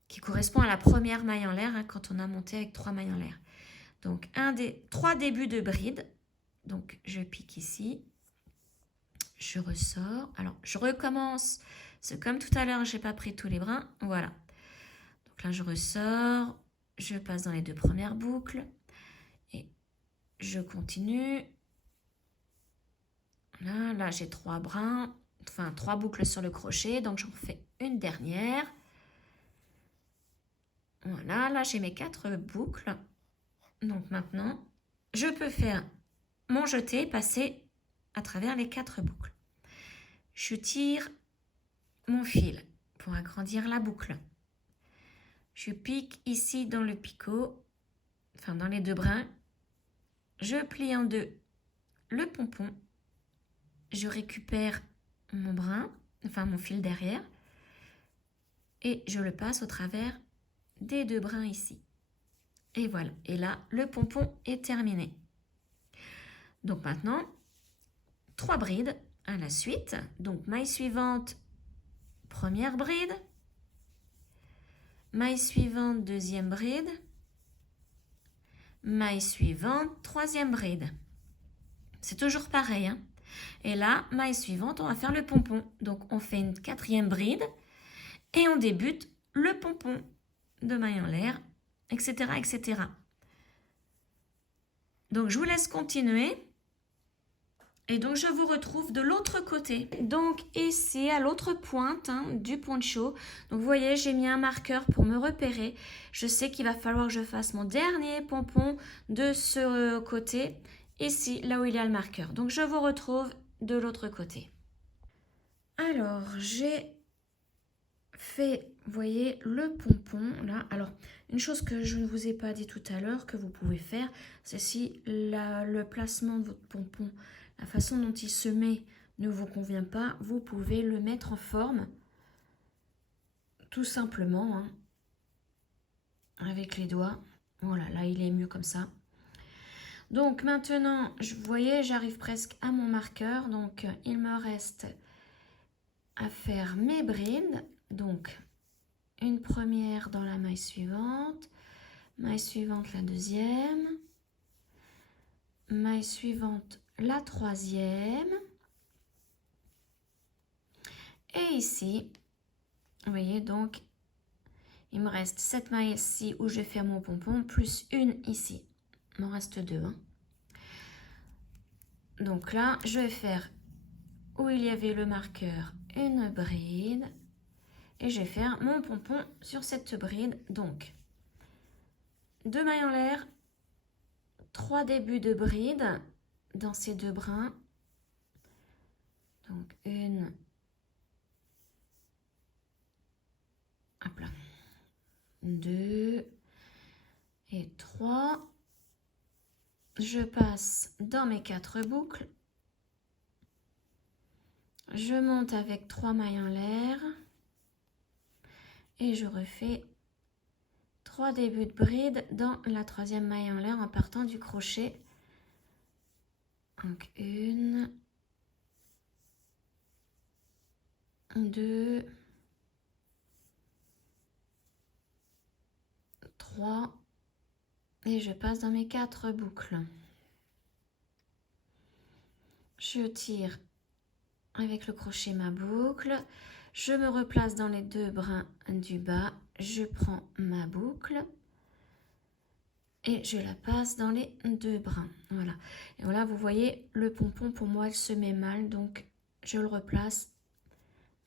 qui correspond à la première maille en l'air, hein, quand on a monté avec 3 mailles en l'air. Donc 3 débuts de bride. Donc je pique ici, je ressors. Alors je recommence, c'est comme tout à l'heure, j'ai pas pris tous les brins. Voilà. Donc là je ressors, je passe dans les 2 premières boucles et je continue. Là j'ai 3 brins, enfin 3 boucles sur le crochet, donc j'en fais une dernière. Voilà, là j'ai mes 4 boucles. Donc maintenant, je peux faire mon jeté, passer à travers les 4 boucles. Je tire mon fil pour agrandir la boucle. Je pique ici dans le picot, enfin dans les 2 brins. Je plie en 2 le pompon. Je récupère mon brin, enfin mon fil derrière, et je le passe au travers des 2 brins ici. Et voilà, et là le pompon est terminé. Donc maintenant, 3 brides à la suite. Donc maille suivante, première bride. Maille suivante, deuxième bride. Maille suivante, troisième bride. C'est toujours pareil, hein. Et là, maille suivante, on va faire le pompon. Donc on fait une 4e bride et on débute le pompon de maille en l'air, etc., etc. Donc je vous laisse continuer. Et donc je vous retrouve de l'autre côté. Donc ici à l'autre pointe, hein, du poncho. Donc vous voyez, j'ai mis un marqueur pour me repérer. Je sais qu'il va falloir que je fasse mon dernier pompon de ce côté. Ici, là où il y a le marqueur. Donc je vous retrouve de l'autre côté. Alors j'ai fait, vous voyez, le pompon là. Alors une chose que je ne vous ai pas dit tout à l'heure que vous pouvez faire, c'est si le placement de votre pompon, la façon dont il se met ne vous convient pas, vous pouvez le mettre en forme, tout simplement, hein, avec les doigts. Voilà, là il est mieux comme ça. Donc maintenant, vous voyez, j'arrive presque à mon marqueur, donc il me reste à faire mes brides. Donc une première dans la maille suivante la deuxième, maille suivante la troisième, Et ici, vous voyez, donc, il me reste 7 mailles ici où je vais faire mon pompon, plus une ici. Il m'en reste 2. Hein. Donc là, je vais faire, où il y avait le marqueur, une bride. Et je vais faire mon pompon sur cette bride. Donc, 2 mailles en l'air, 3 débuts de bride dans ces 2 brins. Donc, une, hop là, 2 et 3. Je passe dans mes 4 boucles. Je monte avec 3 mailles en l'air. Et je refais 3 débuts de bride dans la 3e maille en l'air en partant du crochet. Donc, 1, 2, 3 et je passe dans mes 4 boucles. Je tire avec le crochet ma boucle, je me replace dans les 2 brins du bas, je prends ma boucle et je la passe dans les 2 brins. Voilà. Et voilà, vous voyez, le pompon pour moi il se met mal, donc je le replace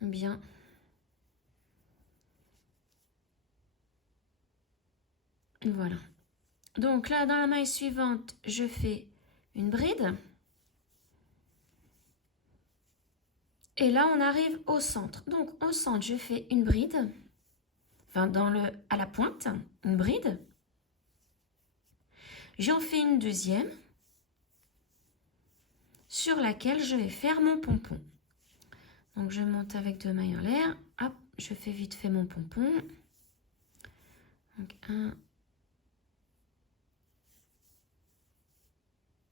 bien. Voilà. Donc là, dans la maille suivante, je fais une bride. Et là, on arrive au centre. Donc, au centre, je fais une bride. Enfin, à la pointe, une bride. J'en fais une deuxième sur laquelle je vais faire mon pompon. Donc, je monte avec 2 mailles en l'air. Hop, je fais vite fait mon pompon. Donc, 1,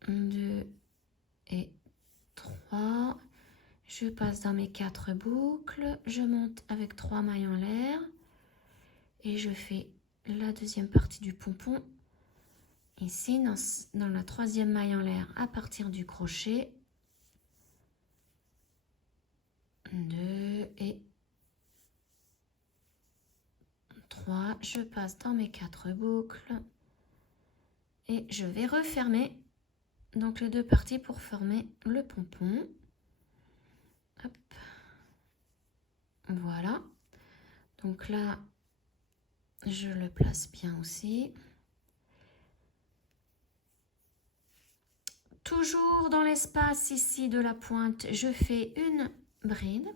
2 et 3. Je passe dans mes 4 boucles. Je monte avec 3 mailles en l'air. Et je fais la deuxième partie du pompon. Ici, dans la 3e maille en l'air à partir du crochet. 2 et 3. Je passe dans mes 4 boucles. Et je vais refermer donc les 2 parties pour former le pompon. Hop. Voilà. Donc là, je le place bien aussi. Toujours dans l'espace ici de la pointe, je fais une bride.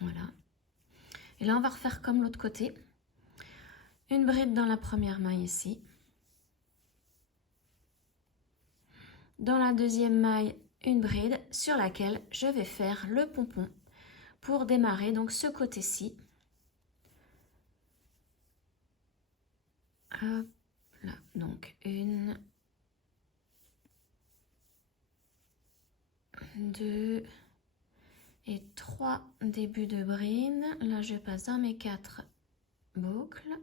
Voilà. Et là, on va refaire comme l'autre côté. Une bride dans la première maille ici. Dans la 2e maille, une bride sur laquelle je vais faire le pompon pour démarrer donc ce côté-ci. Hop là, donc 1, 2 et 3 débuts de bride. Là, je passe dans mes 4 boucles.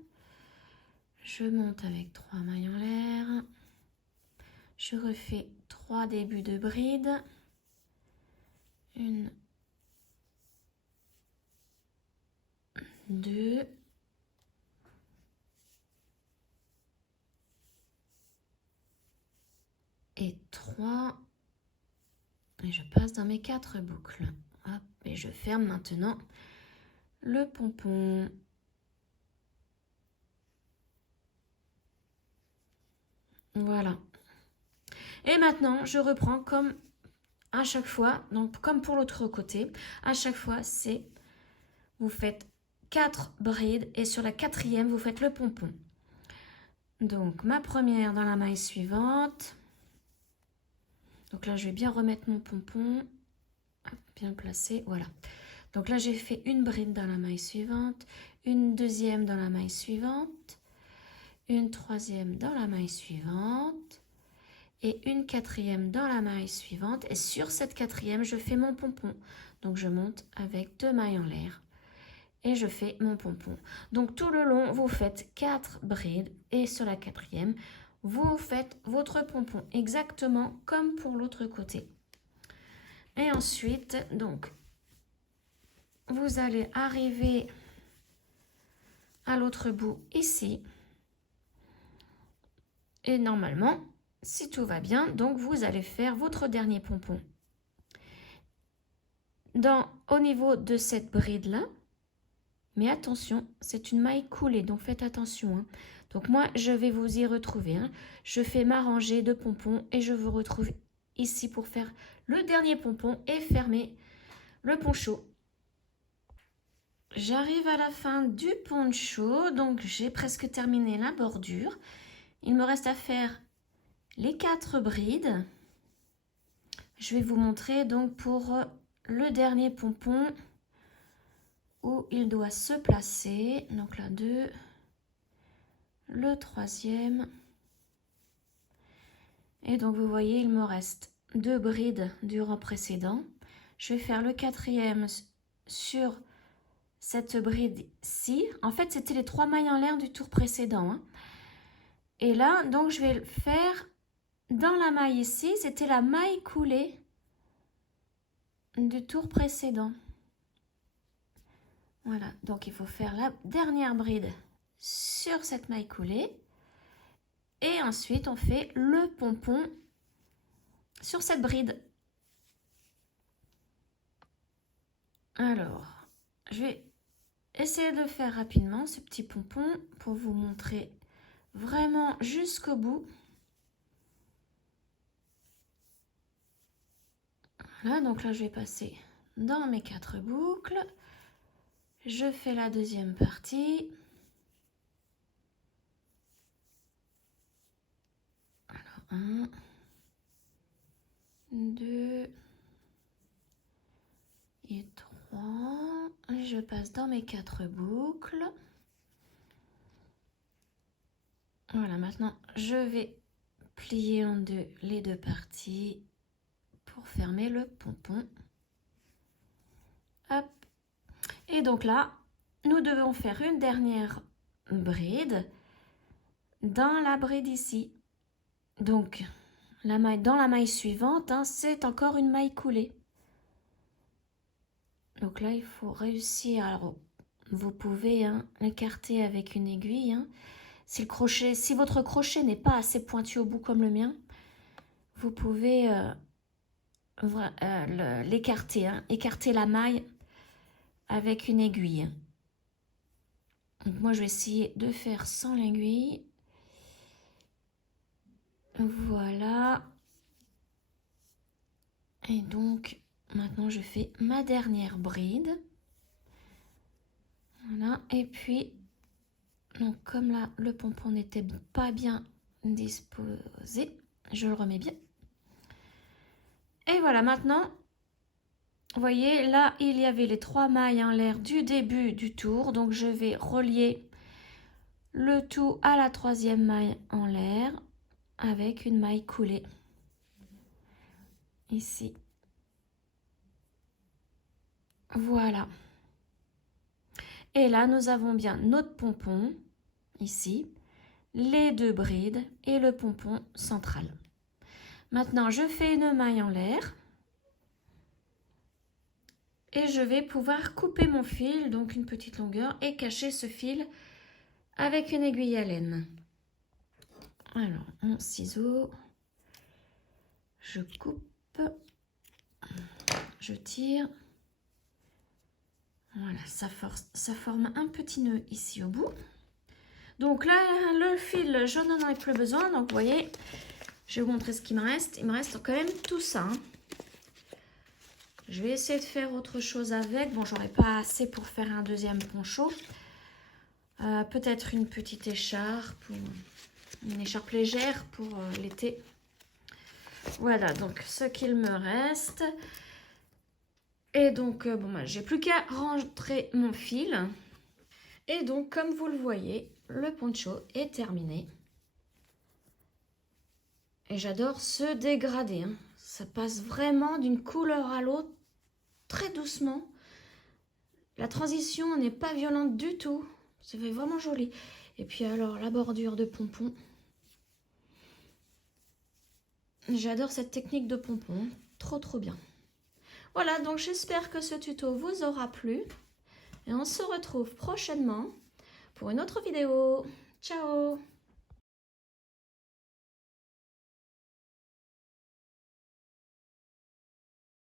Je monte avec 3 mailles en l'air. Je refais 3 débuts de bride. 1, 2 et 3. Et je passe dans mes 4 boucles. Hop, et je ferme maintenant le pompon. Voilà. Et maintenant, je reprends comme à chaque fois, donc comme pour l'autre côté, à chaque fois, c'est vous faites 4 brides et sur la 4e, vous faites le pompon. Donc, ma première dans la maille suivante. Donc là, je vais bien remettre mon pompon. Hop, bien placé, voilà. Donc là, j'ai fait une bride dans la maille suivante, une deuxième dans la maille suivante, une 3e dans la maille suivante et une 4e dans la maille suivante. Et sur cette 4e, je fais mon pompon. Donc, je monte avec 2 mailles en l'air et je fais mon pompon. Donc, tout le long, vous faites 4 brides et sur la 4e, vous faites votre pompon exactement comme pour l'autre côté. Et ensuite, donc, vous allez arriver à l'autre bout ici. Et normalement, si tout va bien, donc vous allez faire votre dernier pompon au niveau de cette bride là. Mais attention, c'est une maille coulée, donc faites attention, hein. Donc moi, je vais vous y retrouver, hein. Je fais ma rangée de pompons et je vous retrouve ici pour faire le dernier pompon et fermer le poncho. J'arrive à la fin du poncho, donc j'ai presque terminé la bordure. Il me reste à faire les 4 brides. Je vais vous montrer donc pour le dernier pompon où il doit se placer. Donc là, 2, le 3e. Et donc vous voyez, il me reste 2 brides du rang précédent. Je vais faire le 4e sur cette bride-ci. En fait, c'était les 3 mailles en l'air du tour précédent, hein. Et là, donc je vais le faire dans la maille ici. C'était la maille coulée du tour précédent. Voilà, donc il faut faire la dernière bride sur cette maille coulée. Et ensuite, on fait le pompon sur cette bride. Alors, je vais essayer de faire rapidement ce petit pompon pour vous montrer vraiment jusqu'au bout. Voilà, donc là, je vais passer dans mes 4 boucles. Je fais la deuxième partie. Alors, 1, 2 et 3. Je passe dans mes 4 boucles. Voilà, maintenant, je vais plier en deux les 2 parties pour fermer le pompon. Hop. Et donc là, nous devons faire une dernière bride dans la bride ici. Donc, dans la maille suivante, hein, c'est encore une maille coulée. Donc là, il faut réussir. Alors, vous pouvez l'écarter avec une aiguille, hein. Si votre crochet n'est pas assez pointu au bout comme le mien, vous pouvez l'écarter, hein, écarter la maille avec une aiguille. Donc moi, je vais essayer de faire sans l'aiguille. Voilà. Et donc, maintenant, je fais ma dernière bride. Voilà. Et puis, donc comme là, le pompon n'était pas bien disposé, je le remets bien. Et voilà, maintenant, vous voyez, là, il y avait les 3 mailles en l'air du début du tour. Donc, je vais relier le tout à la 3e maille en l'air avec une maille coulée. Ici. Voilà. Et là, nous avons bien notre pompon, ici, les 2 brides et le pompon central. Maintenant, je fais une maille en l'air. Et je vais pouvoir couper mon fil, donc une petite longueur, et cacher ce fil avec une aiguille à laine. Alors, mon ciseau, je coupe, je tire. Voilà, ça forme un petit nœud ici au bout. Donc là, le fil, je n'en ai plus besoin. Donc, vous voyez, je vais vous montrer ce qu'il me reste. Il me reste quand même tout ça, hein. Je vais essayer de faire autre chose avec. Bon, j'aurai pas assez pour faire un deuxième poncho. Peut-être une petite écharpe, une écharpe légère pour l'été. Voilà, donc ce qu'il me reste. Et donc, j'ai plus qu'à rentrer mon fil. Et donc, comme vous le voyez, le poncho est terminé. Et j'adore ce dégradé, hein. Ça passe vraiment d'une couleur à l'autre très doucement. La transition n'est pas violente du tout. Ça fait vraiment joli. Et puis alors, la bordure de pompon. J'adore cette technique de pompon. Trop, trop bien. Voilà, donc j'espère que ce tuto vous aura plu. Et on se retrouve prochainement pour une autre vidéo. Ciao!